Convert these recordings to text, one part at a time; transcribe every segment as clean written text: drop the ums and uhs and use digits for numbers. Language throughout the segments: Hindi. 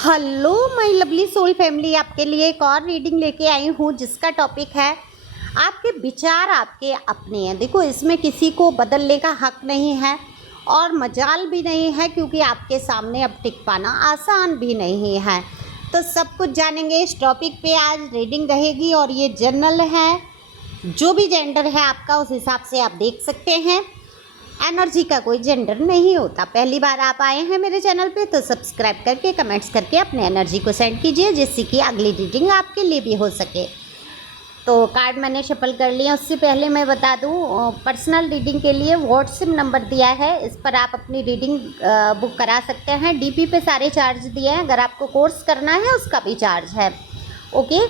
Hello my lovely soul family, आपके लिए एक और रीडिंग लेके आई हूँ जिसका टॉपिक है आपके विचार आपके अपने हैं। देखो, इसमें किसी को बदलने का हक नहीं है और मजाल भी नहीं है, क्योंकि आपके सामने अब टिक पाना आसान भी नहीं है। तो सब कुछ जानेंगे इस टॉपिक पे। आज रीडिंग रहेगी और ये जनरल है, जो भी जेंडर है आपका उस हिसाब से आप देख सकते हैं। एनर्जी का कोई जेंडर नहीं होता। पहली बार आप आए हैं मेरे चैनल पे तो सब्सक्राइब करके कमेंट्स करके अपने एनर्जी को सेंड कीजिए, जिससे कि अगली रीडिंग आपके लिए भी हो सके। तो कार्ड मैंने शफल कर लिया। उससे पहले मैं बता दूं, पर्सनल रीडिंग के लिए व्हाट्सएप नंबर दिया है, इस पर आप अपनी रीडिंग बुक करा सकते हैं। डीपी पे सारे चार्ज दिए हैं, अगर आपको कोर्स करना है उसका भी चार्ज है। ओके,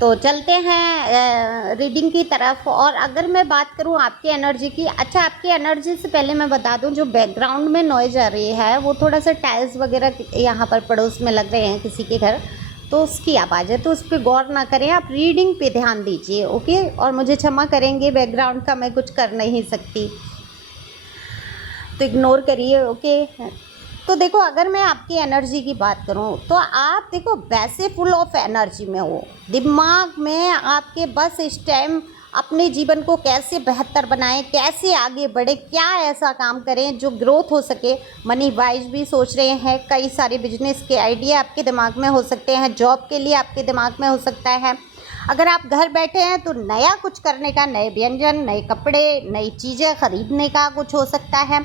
तो चलते हैं रीडिंग की तरफ। और अगर मैं बात करूं आपकी एनर्जी की, अच्छा, आपकी एनर्जी से पहले मैं बता दूं, जो बैकग्राउंड में नॉइज आ रही है वो थोड़ा सा टाइल्स वगैरह यहाँ पर पड़ोस में लग रहे हैं किसी के घर, तो उसकी आवाज़ है, तो उस पर गौर ना करें, आप रीडिंग पे ध्यान दीजिए। ओके, और मुझे क्षमा करेंगे, बैकग्राउंड का मैं कुछ कर नहीं सकती, तो इग्नोर करिए। ओके, तो देखो, अगर मैं आपकी एनर्जी की बात करूं तो आप देखो वैसे फुल ऑफ एनर्जी में हो। दिमाग में आपके बस इस टाइम अपने जीवन को कैसे बेहतर बनाएं, कैसे आगे बढ़े, क्या ऐसा काम करें जो ग्रोथ हो सके। मनी वाइज भी सोच रहे हैं, कई सारे बिजनेस के आइडिया आपके दिमाग में हो सकते हैं, जॉब के लिए आपके दिमाग में हो सकता है। अगर आप घर बैठे हैं तो नया कुछ करने का, नए व्यंजन, नए कपड़े, नई चीज़ें खरीदने का कुछ हो सकता है।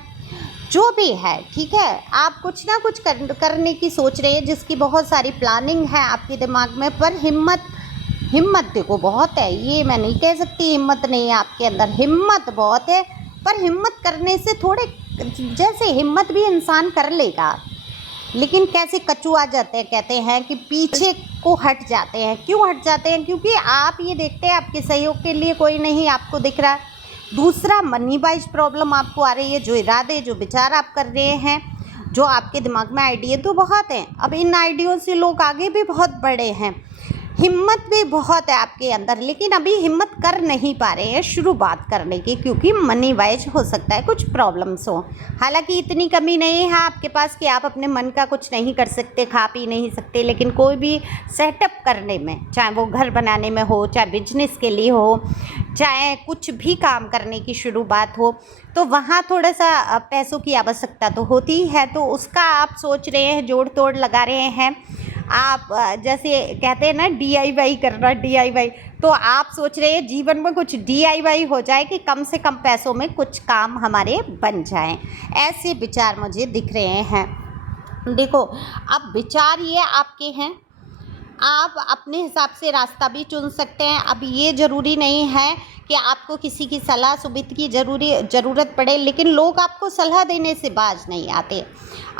जो भी है, ठीक है, आप कुछ ना कुछ करने की सोच रहे हैं, जिसकी बहुत सारी प्लानिंग है आपके दिमाग में। पर हिम्मत देखो बहुत है, ये मैं नहीं कह सकती हिम्मत नहीं है आपके अंदर, हिम्मत बहुत है। पर हिम्मत करने से थोड़े, जैसे हिम्मत भी इंसान कर लेगा, लेकिन कैसे कचू आ जाते हैं, कहते हैं कि पीछे को हट जाते हैं। क्यों हट जाते हैं? क्योंकि आप ये देखते हैं आपके सहयोग के लिए कोई नहीं आपको दिख रहा। दूसरा, मनी वाइज प्रॉब्लम आपको आ रही है। जो इरादे, जो विचार आप कर रहे हैं, जो आपके दिमाग में आइडिया तो बहुत हैं, अब इन आइडियों से लोग आगे भी बहुत बढ़े हैं। हिम्मत भी बहुत है आपके अंदर, लेकिन अभी हिम्मत कर नहीं पा रहे हैं शुरुआत करने की, क्योंकि मनी वाइज हो सकता है कुछ प्रॉब्लम्स हो। हालांकि इतनी कमी नहीं है आपके पास कि आप अपने मन का कुछ नहीं कर सकते, खा पी नहीं सकते, लेकिन कोई भी सेटअप करने में, चाहे वो घर बनाने में हो, चाहे बिजनेस के लिए हो, चाहे कुछ भी काम करने की शुरुआत हो, तो वहाँ थोड़ा सा पैसों की आवश्यकता तो होती है। तो उसका आप सोच रहे हैं, जोड़ तोड़ लगा रहे हैं आप। जैसे कहते हैं ना DIY करना, DIY, तो आप सोच रहे हैं जीवन में कुछ DIY हो जाए कि कम से कम पैसों में कुछ काम हमारे बन जाएं। ऐसे विचार मुझे दिख रहे हैं। देखो, अब विचार ये आपके हैं, आप अपने हिसाब से रास्ता भी चुन सकते हैं। अब ये ज़रूरी नहीं है कि आपको किसी की सलाह सुबित की ज़रूरत पड़े, लेकिन लोग आपको सलाह देने से बाज नहीं आते।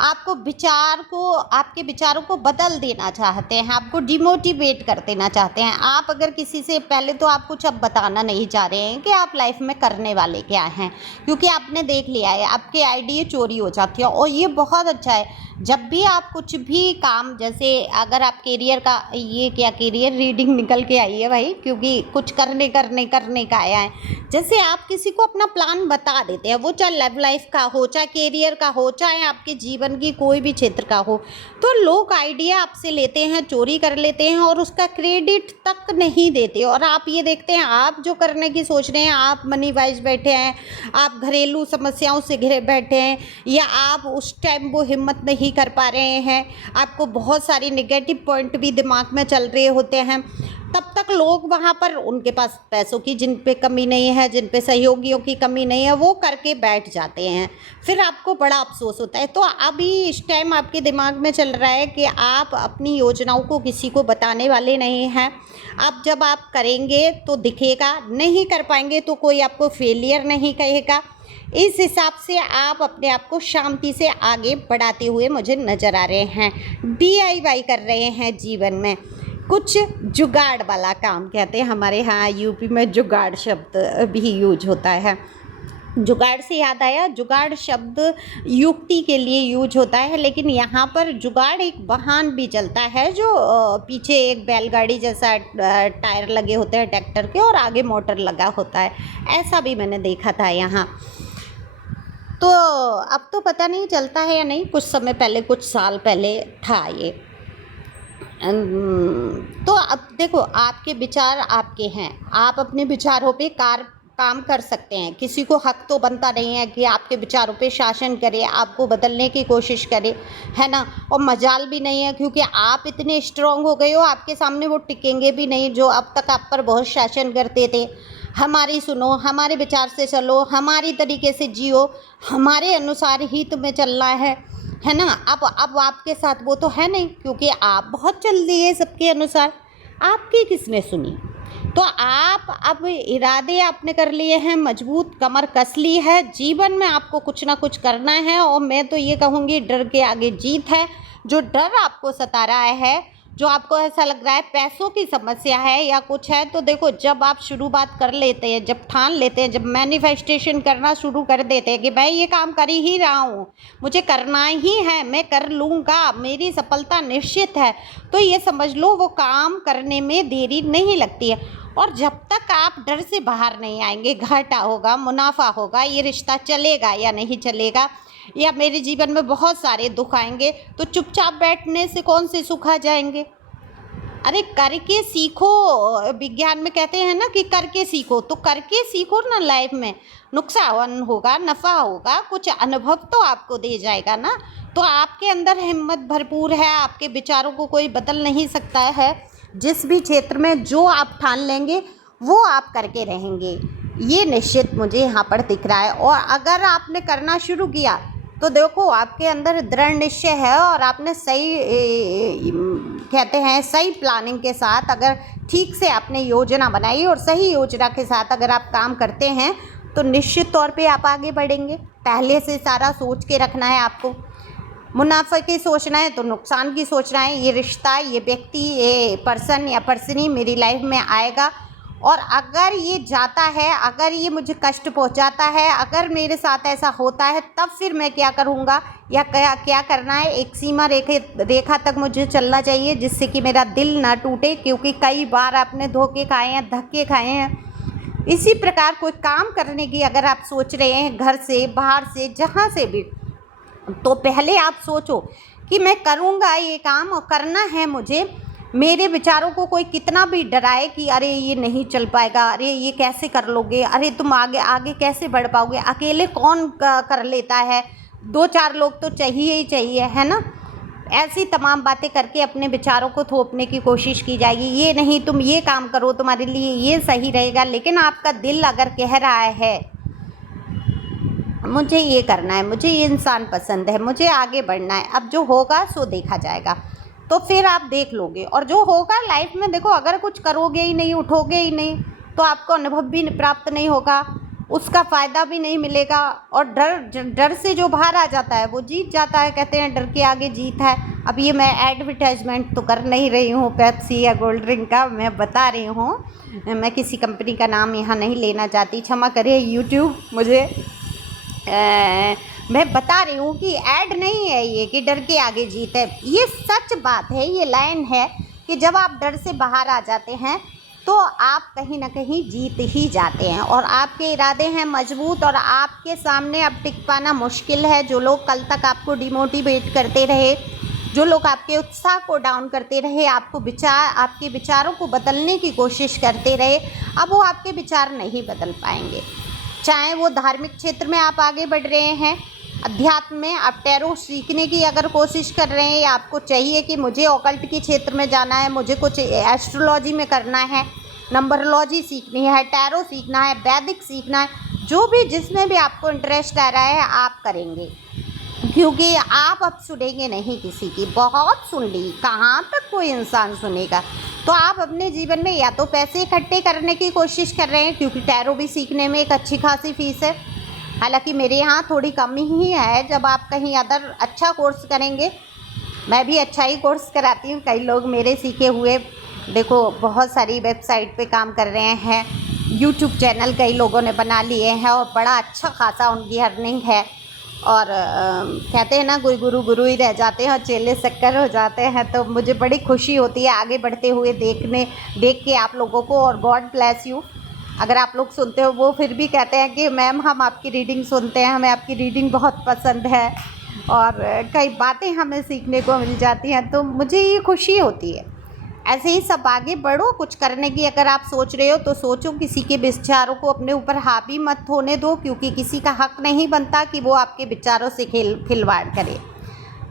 आपको आपके विचारों को बदल देना चाहते हैं, आपको डिमोटिवेट कर देना चाहते हैं। आप अगर किसी से, पहले तो आप कुछ अब बताना नहीं चाह रहे हैं कि आप लाइफ में करने वाले क्या हैं, क्योंकि आपने देख लिया है आपके आइडिया चोरी हो जाती है। और ये बहुत अच्छा है, जब भी आप कुछ भी काम, जैसे अगर आप करियर का, ये क्या करियर रीडिंग निकल के आई है भाई, क्योंकि कुछ करने का आया है। जैसे आप किसी को अपना प्लान बता देते हैं, वो चाहे लव लाइफ का हो, चाहे करियर का हो, चाहे आपके जीवन की कोई भी क्षेत्र का हो, तो लोग आइडिया आपसे लेते हैं, चोरी कर लेते हैं और उसका क्रेडिट तक नहीं देते। और आप ये देखते हैं, आप जो करने की सोच रहे हैं, आप मनी वाइज बैठे हैं, आप घरेलू समस्याओं से घिरे बैठे हैं, या आप उस टाइम वो हिम्मत नहीं कर पा रहे हैं, आपको बहुत सारी नेगेटिव पॉइंट भी दिमाग में चल रहे होते हैं, तब तक लोग वहाँ पर, उनके पास पैसों की जिन पे कमी नहीं है, जिन पे सहयोगियों की कमी नहीं है, वो करके बैठ जाते हैं। फिर आपको बड़ा अफसोस होता है। तो अभी इस टाइम आपके दिमाग में चल रहा है कि आप अपनी योजनाओं को किसी को बताने वाले नहीं हैं। अब जब आप करेंगे तो दिखेगा, नहीं कर पाएंगे तो कोई आपको फेलियर नहीं कहेगा। इस हिसाब से आप अपने आप को शांति से आगे बढ़ाते हुए मुझे नज़र आ रहे हैं। DIY कर रहे हैं जीवन में, कुछ जुगाड़ वाला काम, कहते हैं हमारे यहाँ यूपी में जुगाड़ शब्द भी यूज होता है। जुगाड़ से याद आया, जुगाड़ शब्द युक्ति के लिए यूज होता है, लेकिन यहाँ पर जुगाड़ एक वाहन भी चलता है, जो पीछे एक बैलगाड़ी जैसा टायर लगे होते हैं ट्रैक्टर के, और आगे मोटर लगा होता है। ऐसा भी मैंने देखा था यहाँ। तो अब तो पता नहीं चलता है या नहीं, कुछ समय पहले, कुछ साल पहले था ये। तो अब देखो, आपके विचार आपके हैं, आप अपने विचारों पे काम कर सकते हैं। किसी को हक तो बनता नहीं है कि आपके विचारों पे शासन करे, आपको बदलने की कोशिश करे, है ना। और मजाल भी नहीं है, क्योंकि आप इतने स्ट्रांग हो गए हो, आपके सामने वो टिकेंगे भी नहीं जो अब तक आप पर बहुत शासन करते थे। हमारी सुनो, हमारे विचार से चलो, हमारी तरीके से जियो, हमारे अनुसार ही तुम्हें चलना है ना। अब आपके साथ वो तो है नहीं, क्योंकि आप बहुत चल दिए सबके अनुसार, आपकी किसने सुनी। तो आप अब इरादे आपने कर लिए हैं, मजबूत कमर कस ली है, जीवन में आपको कुछ ना कुछ करना है। और मैं तो ये कहूँगी, डर के आगे जीत है। जो डर आपको सता रहा है, जो आपको ऐसा लग रहा है पैसों की समस्या है या कुछ है, तो देखो, जब आप शुरुआत कर लेते हैं, जब ठान लेते हैं, जब मैनिफेस्टेशन करना शुरू कर देते हैं कि मैं ये काम कर ही रहा हूँ, मुझे करना ही है, मैं कर लूँगा, मेरी सफलता निश्चित है, तो ये समझ लो वो काम करने में देरी नहीं लगती है। और जब तक आप डर से बाहर नहीं आएंगे, घाटा होगा मुनाफा होगा, ये रिश्ता चलेगा या नहीं चलेगा, या मेरे जीवन में बहुत सारे दुख आएंगे, तो चुपचाप बैठने से कौन से सुख आ जाएंगे। अरे करके सीखो, विज्ञान में कहते हैं ना कि करके सीखो, तो करके सीखो ना। लाइफ में नुकसान होगा, नफ़ा होगा, कुछ अनुभव तो आपको दे जाएगा ना। तो आपके अंदर हिम्मत भरपूर है, आपके विचारों को कोई बदल नहीं सकता है। जिस भी क्षेत्र में जो आप ठान लेंगे वो आप करके रहेंगे, ये निश्चित मुझे यहाँ पर दिख रहा है। और अगर आपने करना शुरू किया तो देखो, आपके अंदर दृढ़ निश्चय है, और आपने कहते हैं सही प्लानिंग के साथ, अगर ठीक से आपने योजना बनाई और सही योजना के साथ अगर आप काम करते हैं, तो निश्चित तौर पे आप आगे बढ़ेंगे। पहले से सारा सोच के रखना है आपको। मुनाफे की सोचना है तो नुकसान की सोचना है। ये रिश्ता, ये व्यक्ति, ये पर्सन या पर्सनी मेरी लाइफ में आएगा, और अगर ये जाता है, अगर ये मुझे कष्ट पहुंचाता है, अगर मेरे साथ ऐसा होता है, तब फिर मैं क्या करूँगा या क्या करना है। एक सीमा रेखा तक मुझे चलना चाहिए, जिससे कि मेरा दिल ना टूटे, क्योंकि कई बार आपने धोखे खाए हैं, धक्के खाए हैं। इसी प्रकार कोई काम करने की अगर आप सोच रहे हैं, घर से बाहर से जहाँ से भी, तो पहले आप सोचो कि मैं करूँगा ये काम, और करना है मुझे। मेरे विचारों को कोई कितना भी डराए कि अरे ये नहीं चल पाएगा, अरे ये कैसे कर लोगे, अरे तुम आगे आगे कैसे बढ़ पाओगे, अकेले कौन कर लेता है, 2-4 लोग तो चाहिए ही चाहिए, है ना। ऐसी तमाम बातें करके अपने विचारों को थोपने की कोशिश की जाएगी। ये नहीं, तुम ये काम करो, तुम्हारे लिए ये सही रहेगा। लेकिन आपका दिल अगर कह रहा है मुझे ये करना है, मुझे ये इंसान पसंद है, मुझे आगे बढ़ना है, अब जो होगा सो देखा जाएगा, तो फिर आप देख लोगे। और जो होगा लाइफ में, देखो, अगर कुछ करोगे ही नहीं, उठोगे ही नहीं, तो आपको अनुभव भी प्राप्त नहीं होगा, उसका फ़ायदा भी नहीं मिलेगा। और डर से जो बाहर आ जाता है वो जीत जाता है। कहते हैं डर के आगे जीत है। अब ये मैं एडवर्टाइजमेंट तो कर नहीं रही हूँ पेप्सी या कोल्ड ड्रिंक का, मैं बता रही हूँ, मैं किसी कंपनी का नाम यहाँ नहीं लेना चाहती, क्षमा करिए यूट्यूब मुझे। मैं बता रही हूँ कि ऐड नहीं है ये कि डर के आगे जीत है, ये सच बात है, ये लाइन है कि जब आप डर से बाहर आ जाते हैं तो आप कहीं ना कहीं जीत ही जाते हैं, और आपके इरादे हैं मजबूत, और आपके सामने अब टिक पाना मुश्किल है। जो लोग कल तक आपको डिमोटिवेट करते रहे, जो लोग आपके उत्साह को डाउन करते रहे, आपके विचारों को बदलने की कोशिश करते रहे, अब वो आपके विचार नहीं बदल पाएंगे। चाहे वो धार्मिक क्षेत्र में आप आगे बढ़ रहे हैं, अध्यात्म में आप टैरो सीखने की अगर कोशिश कर रहे हैं, या आपको चाहिए कि मुझे ऑकल्ट के क्षेत्र में जाना है, मुझे कुछ एस्ट्रोलॉजी में करना है, नंबरोलॉजी सीखनी है, टैरो सीखना है, वैदिक सीखना है, जो भी जिसमें भी आपको इंटरेस्ट आ रहा है आप करेंगे, क्योंकि आप अब सुनेंगे नहीं किसी की। बहुत सुन ली, कहाँ तक कोई इंसान सुनेगा। तो आप अपने जीवन में या तो पैसे इकट्ठे करने की कोशिश कर रहे हैं, क्योंकि टैरो भी सीखने में एक अच्छी खासी फीस है, हालांकि मेरे यहाँ थोड़ी कम ही है। जब आप कहीं अदर अच्छा कोर्स करेंगे, मैं भी अच्छा ही कोर्स कराती हूँ, कई लोग मेरे सीखे हुए देखो बहुत सारी वेबसाइट पे काम कर रहे हैं, यूट्यूब चैनल कई लोगों ने बना लिए हैं, और बड़ा अच्छा खासा उनकी अर्निंग है। और कहते हैं ना, कोई गुरु गुरु ही रह जाते हैं और चेले शक्कर हो जाते हैं। तो मुझे बड़ी खुशी होती है आगे बढ़ते हुए देख के आप लोगों को, और गॉड ब्लेस यू। अगर आप लोग सुनते हो, वो फिर भी कहते हैं कि मैम हम आपकी रीडिंग सुनते हैं, हमें आपकी रीडिंग बहुत पसंद है, और कई बातें हमें सीखने को मिल जाती हैं, तो मुझे ये खुशी होती है। ऐसे ही सब आगे बढ़ो, कुछ करने की अगर आप सोच रहे हो तो सोचो, किसी के विचारों को अपने ऊपर हावी मत होने दो, क्योंकि किसी का हक नहीं बनता कि वो आपके विचारों से खिलवाड़ करे।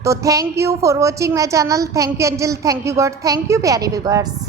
तो thank you for watching my channel. Thank you angel, thank you God, thank you प्यारे व्यूअर्स।